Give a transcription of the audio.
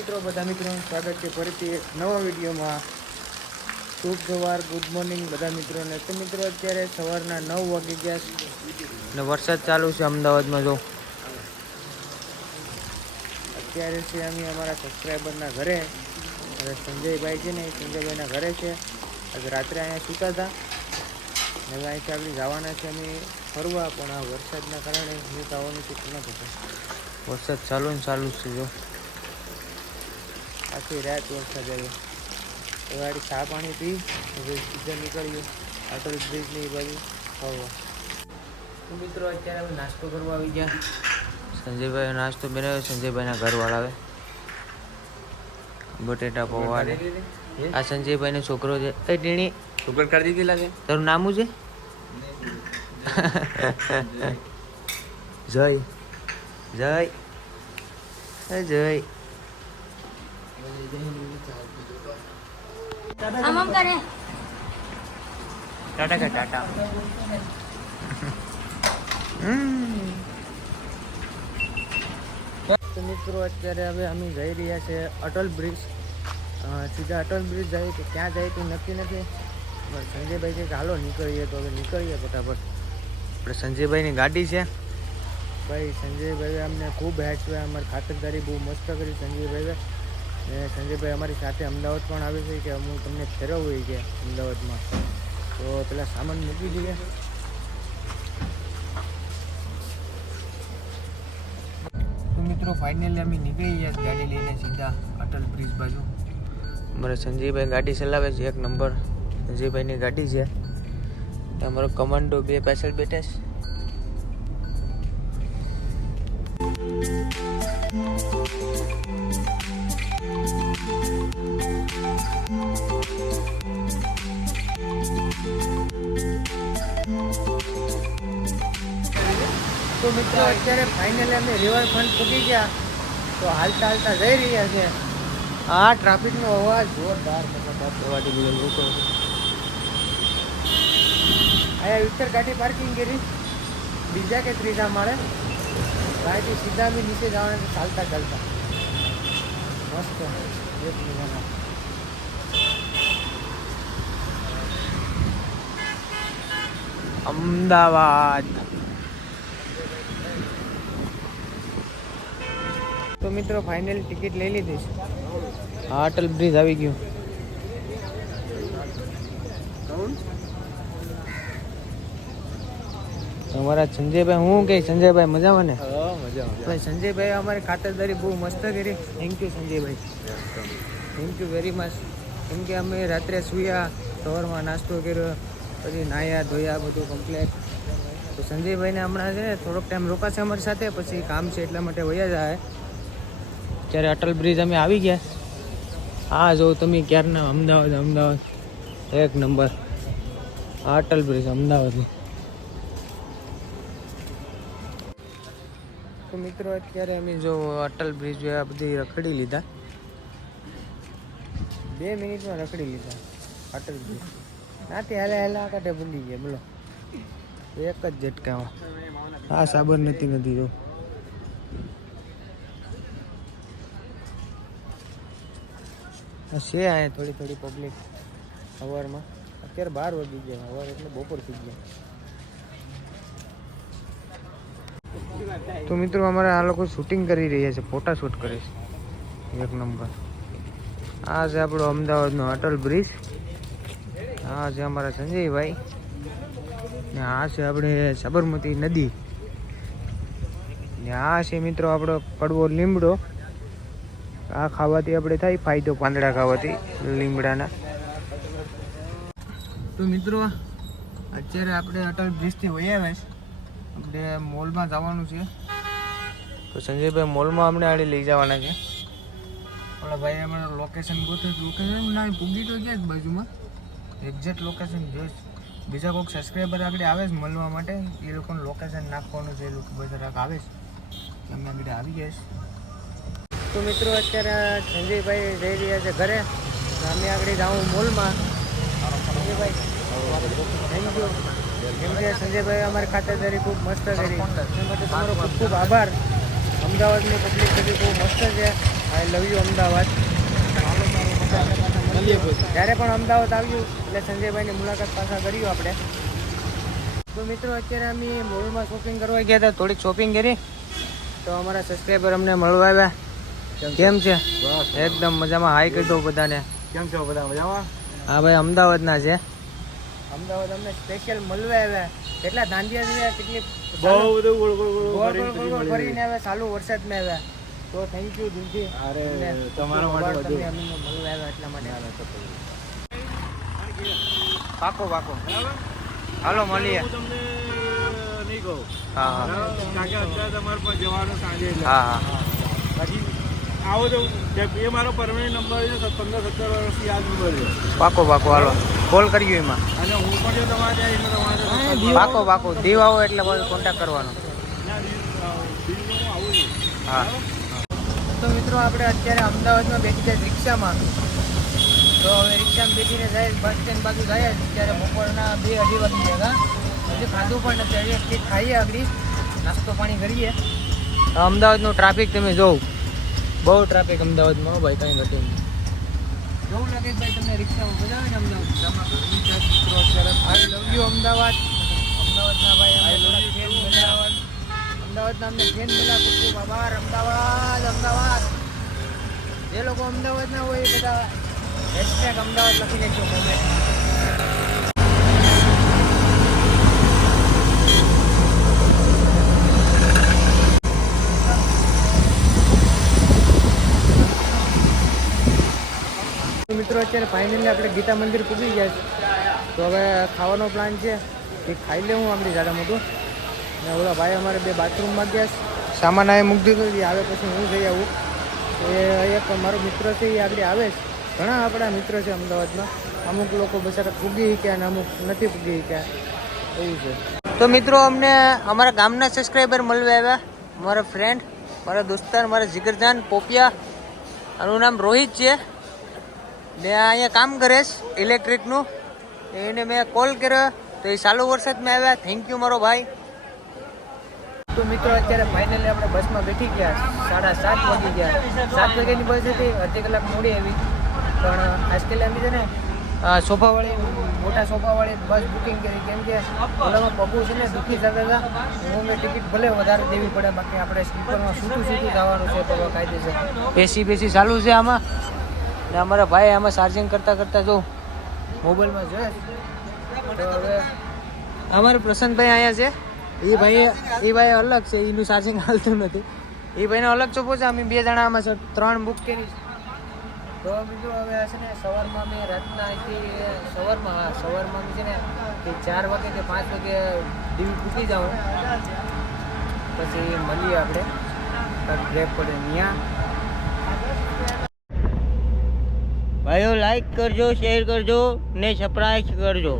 મિત્રો બધા મિત્રોનું સ્વાગત છે ફરીથી એક નવા વિડીયોમાં। શુભ સવાર, ગુડ મોર્નિંગ બધા મિત્રોને। તો મિત્રો અત્યારે સવારના 9 વાગી ગયા છે અને વરસાદ ચાલુ છે અમદાવાદમાં। જો અત્યારે છે અમે અમારા સબસ્ક્રાઈબરના ઘરે, અને સંજયભાઈ છે ને એ સંજયભાઈના ઘરે છે। આજે રાત્રે અહીંયા સૂતા હતા, હવે અહીંથી આપણે જવાના છે અમે ફરવા, પણ આ વરસાદના કારણે હું આવવાનું છે ન થતો। વરસાદ ચાલુ ને ચાલુ છે। જો આખી રાત વરસાદ આવ્યો। હવે આડી ચા પાણી પી હવે સીધા નીકળ્યું અટલ બ્રિજની બાજુ ફરવા। તો મિત્રો અત્યારે અમે નાસ્તો કરવા આવી ગયા। સંજયભાઈ નાસ્તો બનાવ્યો, સંજયભાઈના ઘરવાળા બટેટા પૌવા। આ સંજયભાઈનો છોકરો છે। કઈ ટીણી સુગર કરી દીધી લાગે। તારું નામ શું છે? જય જય જય આમ કરે ટાટા કે ટાટા। તો મિત્રો અત્યારે હવે અમે જઈ રહ્યા છે અટલ બ્રિજ। સીધા અટલ બ્રિજ જાય કે ક્યાં જાય તો નક્કી નથી। સંજયભાઈ છે કે હાલો નીકળીએ, તો હવે નીકળીએ ફટાફટ। આપણે સંજયભાઈની ગાડી છે ભાઈ। સંજયભાઈ અમને ખૂબ હેચવ્યા, અમારી ખાતરદારી બહુ મસ્ત કરી સંજયભાઈએ। ને સંજયભાઈ અમારી સાથે અમદાવાદ પણ આવે છે કે હું તમને ફેરવું કે અમદાવાદમાં, તો પેલા સામાન મૂકી દઈએ। તો મિત્રો ફાઇનલી અમે નીકળી ગયા ગાડી લઈને સીધા અટલ બ્રિજ બાજુ। અમારે સંજયભાઈ ગાડી ચલાવે છે, એક નંબર સંજયભાઈની ગાડી છે। અમારો કમાન્ડો 2 પાછળ બેઠા છે। તો મિત્રો અત્યારે ફાઇનલી અમે રિવરફ્રન્ટ પૂકી ગયા, તો હાલતા હાલતા જઈ રહ્યા છે। આ ટ્રાફિકનો અવાજ જોરદાર પ્રવાટી ગયો લોકો। અહીંયા વિક્ટર ગાડી પાર્કિંગ કરી બીજા કે ત્રીજા માળે, ગાડી સીધા બી નીચે જવાના છે ચાલતા ચાલતા। મસ્ત એક મજાના। અમદાવાદ તો મિત્રો ફાઇનલ ટિકિટ લઈ લીધી છે। હા, અટલ બ્રિજ આવી ગયું। તમારા સંજયભાઈ હું કે સંજયભાઈ મજામાં ને? ભાઈ સંજયભાઈ અમારી ખાતરદારી બહુ મસ્ત કરી। Thank you Sanjaybhai, thank you very much. કેમ કે અમે રાત્રે સૂયા, સવારમાં નાસ્તો કર્યો, પછી નાહ્યા ધોયા બધું કમ્પ્લેટ। તો સંજયભાઈને હમણાં છે ને થોડોક ટાઈમ રોકાશે અમારી સાથે, પછી કામ છે એટલા માટે વયા જાય। ત્યારે અટલ બ્રિજ અમે આવી ગયા। હા જો તમે ક્યારના અમદાવાદ અમદાવાદ એક નંબર આ અટલ બ્રિજ અમદાવાદની। તો મિત્રો અત્યારે અમે જો અટલ બ્રિજ બધી રખડી લીધા, 2 મિનિટમાં રખડી લીધા અટલ બ્રિજ। નાથી હેલા કાંઠે ભૂલી ગયા બોલો, એક જ ઝટકામાં। આ સાબરમતી નદી જો છે અહીંયા થોડી થોડી પબ્લિક સવારમાં। અત્યારે 12 વાગી ગયા, સવાર એટલે બપોર થઈ ગયા। તો મિત્રો અમારે આ લોકો શૂટિંગ કરી રહ્યા છે, ફોટા શૂટ કરે છે એક નંબર। આ છે આપણો અમદાવાદનો અટલ બ્રિજ, આ છે અમારા સંજયભાઈ, ને આ છે આપણે સાબરમતી નદી, ને આ છે મિત્રો આપણો કડવો લીમડો। આ ખાવાથી આપણે થાય ફાયદો, પાંદડા ખાવાથી લીમડાના। તો મિત્રો અત્યારે આપણે અટલ બ્રિજથી વહી આવ્યા છે, આપણે મોલમાં જવાનું છે। તો સંજયભાઈ મોલમાં અમને આડી લઈ જવાના છે। ઓલા ભાઈ અમારું લોકેશન ગોતે, લોકેશન ના પૂગી તો ગયા જ બાજુમાં, એક્ઝેક્ટ લોકેશન જોઈશ। બીજા કોઈક સબસ્ક્રાઈબર આગળ આવે છે મળવા માટે, એ લોકોનું લોકેશન નાખવાનું છે, એ લોકો બધા આવે છે, અમે આગળ આવી ગયા છે। તો મિત્રો અત્યારે સંજયભાઈ જઈ રહ્યા છે ઘરે, અમે આગળ જાઉં મોલમાં। સંજયભાઈ થેન્ક યુ, કેમ કે સંજયભાઈ અમારી ખાતરદારી ખૂબ મસ્ત કરી, એ માટે તમારો ખૂબ ખૂબ આભાર। અમદાવાદની પબ્લિક બધી બહુ મસ્ત છે। આઈ લવ યુ અમદાવાદ. જ્યારે પણ અમદાવાદ આવ્યું એટલે સંજયભાઈની મુલાકાત પાછા કર્યું આપણે. તો મિત્રો અત્યારે અમે મોલમાં શોપિંગ કરવા ગયા હતા, થોડીક શોપિંગ કરી તો અમારા સબસ્ક્રાઈબર અમને મળવા આવ્યા. કેમ છે? એકદમ મજામાં. હાઈ કહી દો બધાને. કેમ છો બધા મજામાં? હા ભાઈ, અમદાવાદના છે. અમદાવાદ અમને સ્પેશિયલ મળવા આવ્યા. કેટલા દાંડિયા છે, કેટલી બહુ બધું ગોળ ફરીને આવ્યા, ચાલુ વરસાદમાં આવ્યા. તો થેન્ક યુ દિલથી. અરે તમારા માટે તમને અમને મળવા આવ્યા એટલા માટે. પાકો પાકો. હાલો મળીએ. તમને નહીં કહું. હા હા કારણ કે અત્યારે તમારે પર જવાનું સાંજે. હા હા. પછી આવો તો એ મારો પરમેનન્ટ નંબર છે, 15-17 વર્ષથી યાદ નંબર છે. પાકો પાકો. હાલો કોલ કર્યો એમાં. અને હું પણ જો તમારે ત્યાં એટલે તમારે પાકો પાકો. દીવ આવો એટલે કોન્ટેક્ટ કરવાનો. આવું છું. હા. તો મિત્રો આપણે અત્યારે અમદાવાદમાં બેસી ગયા રિક્ષામાં. તો હવે રિક્ષામાં બેસીને જાય બસ સ્ટેન્ડ બાજુ જાય. અત્યારે બપોરના 2-2:30 વાગી ગયા. હજી ખાધું પણ નથી. હજી કંઈક ખાઈએ આગળ, નાસ્તો પાણી કરીએ. અમદાવાદનું ટ્રાફિક તમે જોવો, બહુ ટ્રાફિક અમદાવાદમાં. ભાઈ કંઈ ઘટી નહીં. જોવું લાગે ભાઈ તમને રિક્ષામાં મજા આવે ને અમદાવાદ? આઈ લવ યુ અમદાવાદ. અમદાવાદના ભાઈ અમદાવાદ. અમદાવાદના અમને ફેન મળ્યા. ખૂબ ખૂબ આભાર. અમદાવાદ અમદાવાદ. જે લોકો અમદાવાદના હોય એ બધા હેશટેગ અમદાવાદ લખી દેજો કોમેન્ટ. મિત્રો અત્યારે ફાઇનલી આપણે ગીતા મંદિર પૂગી ગયા છે. તો હવે ખાવાનો પ્લાન છે એ ખાઈ લેવું આપણે જ્યાદા મોટું. ને ઓલા ભાઈ અમારે 2 બાથરૂમમાં ગયા છે, સામાન આવે મૂકી દીધો. આવે પછી હું જઈ આવું. એ એક મારો મિત્ર છે, એ આગળ આવે છે. ઘણા આપણા મિત્ર છે અમદાવાદમાં. અમુક લોકો બસારા પૂગી શક્યા અને અમુક નથી પૂગી શક્યા, એવું છે. તો મિત્રો અમને અમારા ગામના સબસ્ક્રાઈબર મળવા આવ્યા. મારા ફ્રેન્ડ, મારા દોસ્તાર, મારા જીગરજાન પોપિયા. આનું નામ રોહિત છે ને અહીંયા કામ કરે છે ઇલેક્ટ્રિકનું. એને મેં કોલ કર્યો તો એ ચાલુ વરસાદમાં આવ્યા. થેન્ક યુ મારો ભાઈ. તો મિત્રો અત્યારે ફાઇનલી આપણે બસમાં બેઠી ગયા. 7:30 વાગી ગયા. 7 વાગ્યાની બસ હતી, અડધી કલાક મોડી આવી. પણ આજકાલ એમ છે ને સોફાવાળી, મોટા સોફાવાળી બસ બુકિંગ કરી. કેમ કે ઓલામાં પગું છે ને દુઃખી થતા હતા. હું મેં ટિકિટ ભલે વધારે દેવી પડે, બાકી આપણે સ્લીપરમાં સૂતું જવાનું છે. પગવા કાયદેસર એસી ચાલુ છે આમાં. ને અમારા ભાઈ આમાં ચાર્જિંગ કરતાં જો મોબાઈલમાં જોઈએ. તો હવે અમારા પ્રશાંતભાઈ અહીંયા છે. એ ભાઈ અલગ છે, એનું ચાર્જિંગ હાલતું નથી. એ ભાઈને અલગ છો પહોંચે. અમે 2 જણા આમાં 3 બુક કરી. તો બીજું હવે છે ને સવારમાં અમે રાતના સવારમાં છે ને કે 4 વાગે કે 5 વાગે દીવી પૂકી જાઉં. પછી મળીએ આપણે બ્રેક પડે ત્યાં. ભાઈઓ લાઈક કરજો, શેર કરજો ને સબસ્ક્રાઇબ કરજો.